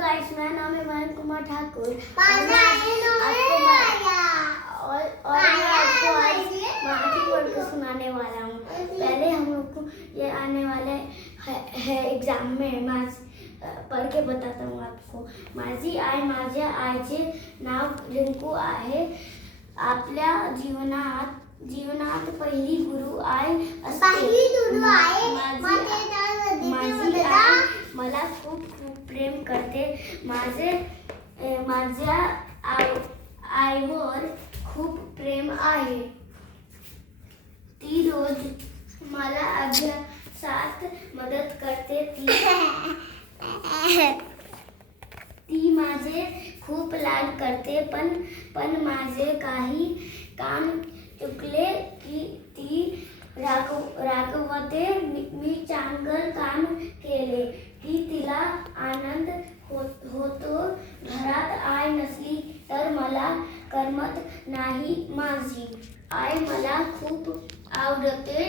Guys, मेरा नाम है मयंक कुमार ठाकुर और मैं आपको आज माटी पढ़ के सुनाने वाला हूँ। पहले हम लोग को ये आने वाले है एग्जाम में पढ़ के बताता हूँ आपको। माझी आई माझ्या आईचे नाव रिंकू आहे। आपल्या जीवनात पहिली गुरु आई असते। माझी आई मला खूप प्रेम करते। माझ्या आईवर खूप प्रेम आहे। ती रोज मला अभ्यासात मदत करते। ती माझे खूप लाड करते, पण माझे काही काम चुकले की ती रागवते। मी चांगलं काम केले की तिला आनंद होतो। घरात आई नसली तर मला करमत नाही। माझी आई मला खूप आवडते।